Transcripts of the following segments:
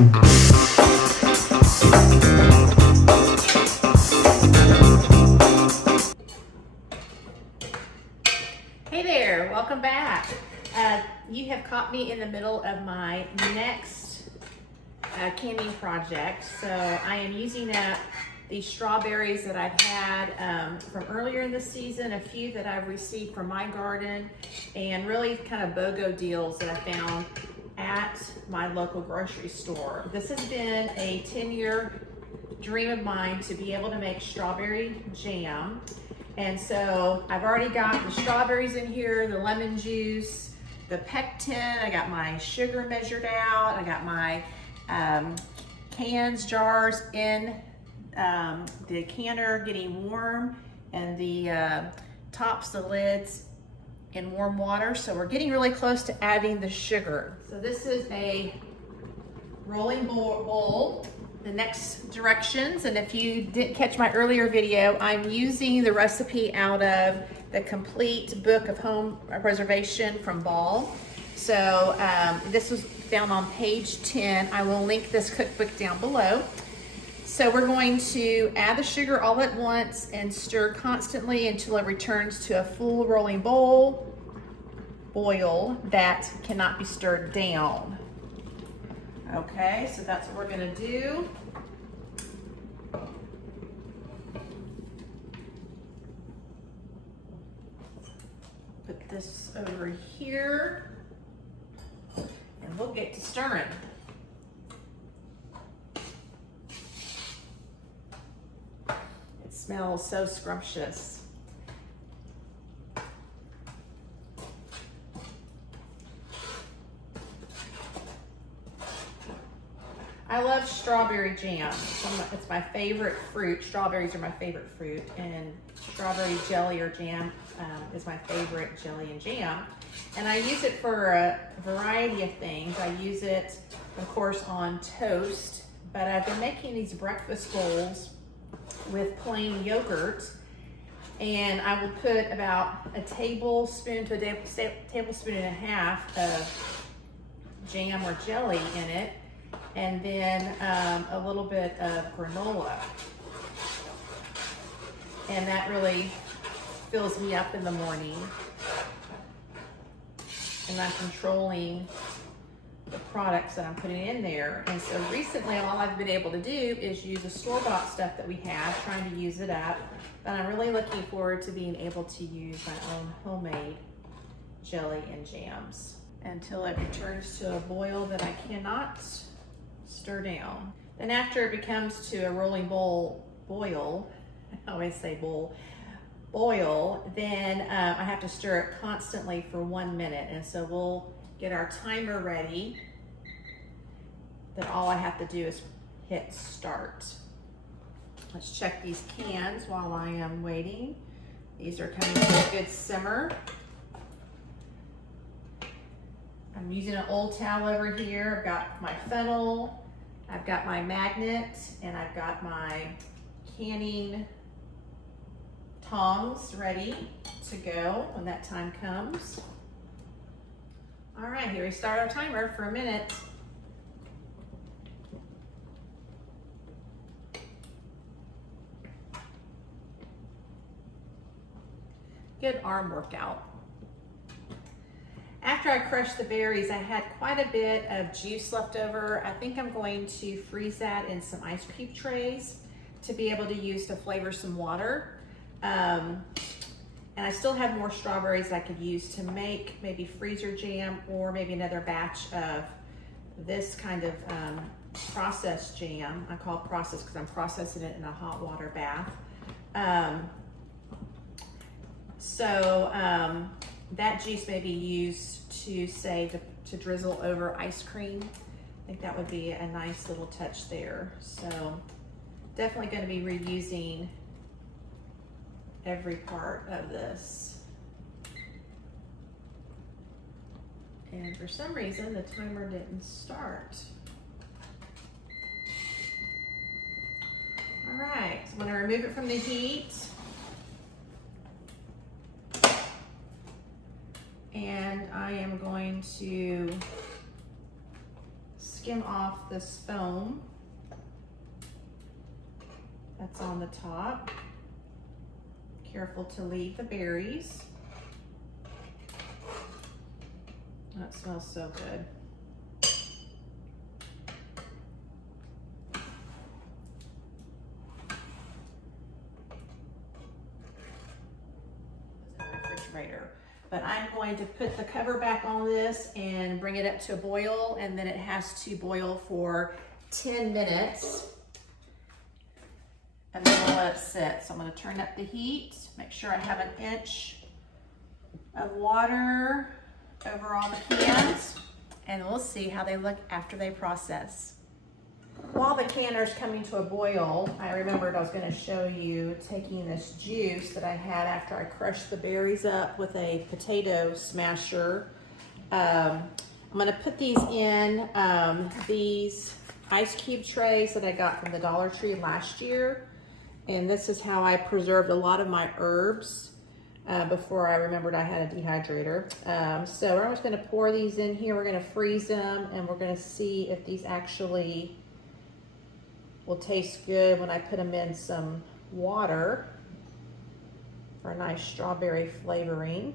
Hey there, welcome back. You have caught me in the middle of my next canning project. So I am using up these strawberries that I've had from earlier in the season, a few that I've received from my garden, and really kind of BOGO deals that I found at my local grocery store. This has been a 10-year dream of mine to be able to make strawberry jam. And so I've already got the strawberries in here, the lemon juice, the pectin, I got my sugar measured out, I got my jars in the canner getting warm, and the tops, the lids in warm water. So we're getting really close to adding the sugar. So this is a rolling bowl. The next directions, and if you didn't catch my earlier video, I'm using the recipe out of the complete book of home preservation from Ball. So this was found on page 10. I will link this cookbook down below. So we're going to add the sugar all at once and stir constantly until it returns to a full rolling boil that cannot be stirred down. Okay, so that's what we're gonna do. Put this over here, and we'll get to stirring. It smells so scrumptious. I love strawberry jam. It's my favorite fruit. Strawberries are my favorite fruit, and strawberry jelly or jam is my favorite jelly and jam. And I use it for a variety of things. I use it, of course, on toast, but I've been making these breakfast bowls with plain yogurt, and I will put about a tablespoon to a tablespoon and a half of jam or jelly in it, and then a little bit of granola. And that really fills me up in the morning. And I'm controlling the products that I'm putting in there. And so recently, all I've been able to do is use the store-bought stuff that we have, trying to use it up. But I'm really looking forward to being able to use my own homemade jelly and jams until it returns to a boil that I cannot stir down. Then after it becomes to a rolling boil, I always say boil, then I have to stir it constantly for 1 minute. And so we'll get our timer ready. Then all I have to do is hit start. Let's check these cans while I am waiting. These are coming to a good simmer. I'm using an old towel over here. I've got my funnel, I've got my magnet, and I've got my canning tongs ready to go when that time comes. All right, here we start our timer for a minute. Good arm workout. After I crushed the berries, I had quite a bit of juice left over. I think I'm going to freeze that in some ice cube trays to be able to use to flavor some water. And I still have more strawberries I could use to make maybe freezer jam, or maybe another batch of this kind of processed jam. I call it processed because I'm processing it in a hot water bath. That juice may be used to, say, to drizzle over ice cream. I think that would be a nice little touch there. So definitely going to be reusing every part of this. And for some reason, the timer didn't start. All right, so I'm going to remove it from the heat. And I am going to skim off this foam that's on the top. Careful to leave the berries. That smells so good. Refrigerator. But I'm going to put the cover back on this and bring it up to a boil, and then it has to boil for 10 minutes. And then we'll let it sit. So I'm going to turn up the heat, make sure I have an inch of water over all the cans, and we'll see how they look after they process. While the canner's coming to a boil, I remembered I was going to show you taking this juice that I had after I crushed the berries up with a potato smasher. I'm going to put these in these ice cube trays that I got from the Dollar Tree last year. And this is how I preserved a lot of my herbs before I remembered I had a dehydrator. So we're just going to pour these in here. We're going to freeze them, and we're going to see if these actually will taste good when I put them in some water for a nice strawberry flavoring.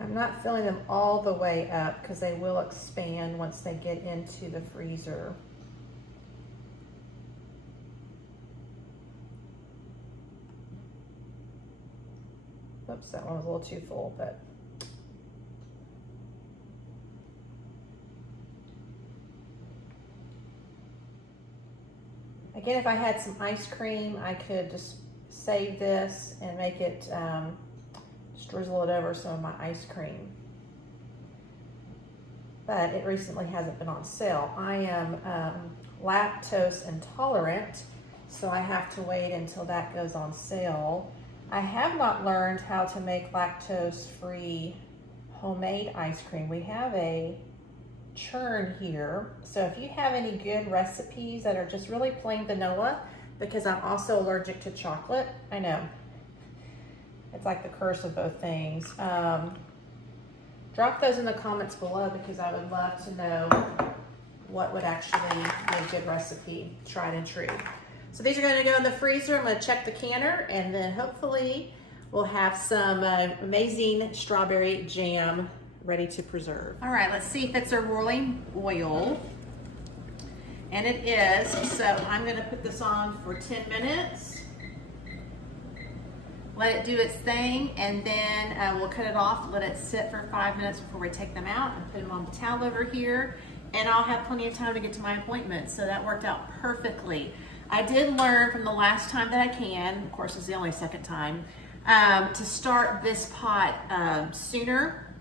I'm not filling them all the way up because they will expand once they get into the freezer. Oops, that one was a little too full, but again, if I had some ice cream, I could just save this and make it, just drizzle it over some of my ice cream. But it recently hasn't been on sale. I am lactose intolerant, so I have to wait until that goes on sale. I have not learned how to make lactose-free homemade ice cream. We have a churn here, so if you have any good recipes that are just really plain vanilla, because I'm also allergic to chocolate, I know, it's like the curse of both things. Drop those in the comments below because I would love to know what would actually be a good recipe, tried and true. So these are going to go in the freezer. I'm going to check the canner, and then hopefully we'll have some amazing strawberry jam ready to preserve. All right, let's see if it's a rolling boil. And it is, so I'm going to put this on for 10 minutes. Let it do its thing, and then we'll cut it off, let it sit for 5 minutes before we take them out and put them on the towel over here. And I'll have plenty of time to get to my appointment, so that worked out perfectly. I did learn from the last time that I can, of course it's the only second time, to start this pot sooner.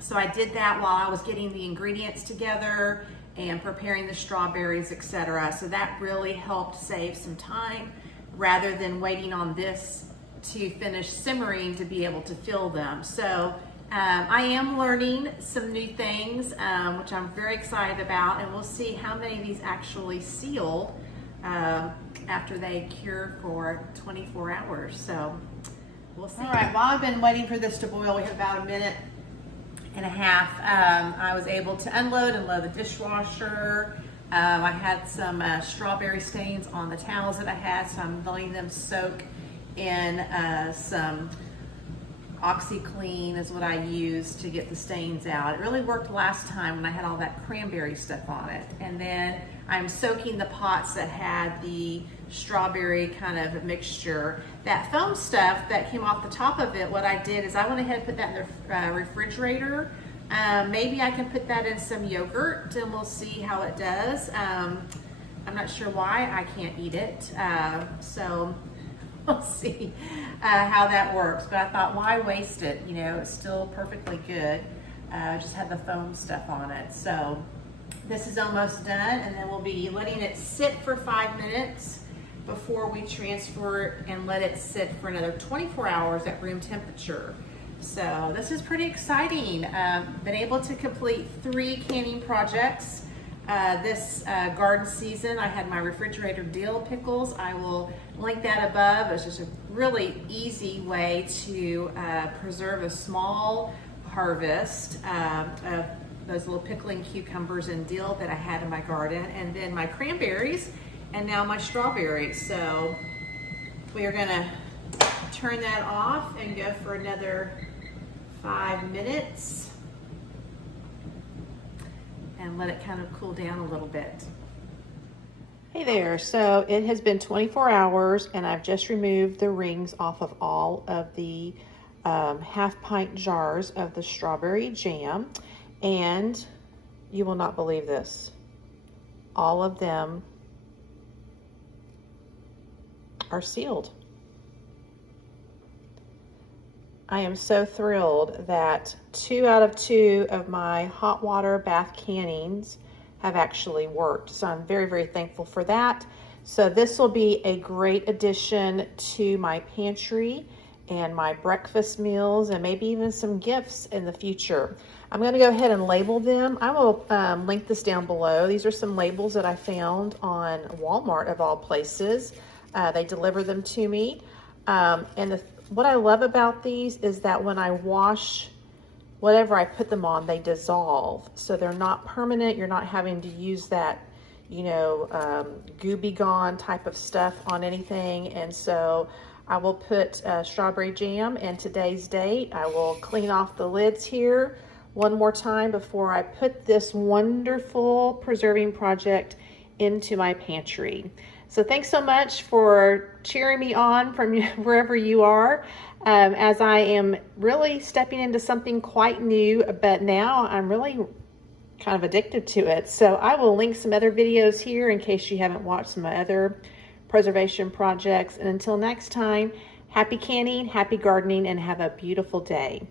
So I did that while I was getting the ingredients together and preparing the strawberries, etc. So that really helped save some time rather than waiting on this to finish simmering to be able to fill them. So I am learning some new things, which I'm very excited about, and we'll see how many of these actually seal after they cure for 24 hours. So we'll see. All right, while I've been waiting for this to boil, we have about a minute and a half. I was able to unload and load the dishwasher. I had some strawberry stains on the towels that I had, so I'm letting them soak in some OxyClean is what I used to get the stains out. It really worked last time when I had all that cranberry stuff on it. And then I'm soaking the pots that had the strawberry kind of mixture. That foam stuff that came off the top of it, what I did is I went ahead and put that in the refrigerator. Maybe I can put that in some yogurt and we'll see how it does. I'm not sure why I can't eat it. So we'll see how that works. But I thought, why waste it? You know, it's still perfectly good. Just had the foam stuff on it. So this is almost done, and then we'll be letting it sit for 5 minutes before we transfer it and let it sit for another 24 hours at room temperature. So this is pretty exciting. Been able to complete 3 canning projects this garden season. I had my refrigerator dill pickles. I will link that above. It's just a really easy way to preserve a small harvest of those little pickling cucumbers and dill that I had in my garden, and then my cranberries, and now my strawberries. So we are gonna turn that off and go for another 5 minutes and let it kind of cool down a little bit. Hey there, so it has been 24 hours and I've just removed the rings off of all of the half-pint jars of the strawberry jam, and you will not believe this. All of them are sealed. I am so thrilled that 2 out of 2 of my hot water bath cannings have actually worked. So I'm very, very thankful for that. So this will be a great addition to my pantry and my breakfast meals, and maybe even some gifts in the future. I'm going to go ahead and label them. I will link this down below. These are some labels that I found on Walmart of all places. They deliver them to me. What I love about these is that when I wash whatever I put them on, they dissolve. So they're not permanent. You're not having to use that, you know, Gooby Gone type of stuff on anything. And so I will put strawberry jam and today's date. I will clean off the lids here one more time before I put this wonderful preserving project into my pantry. So thanks so much for cheering me on from wherever you are, as I am really stepping into something quite new, but now I'm really kind of addicted to it. So I will link some other videos here in case you haven't watched some other preservation projects. And until next time, happy canning, happy gardening, and have a beautiful day.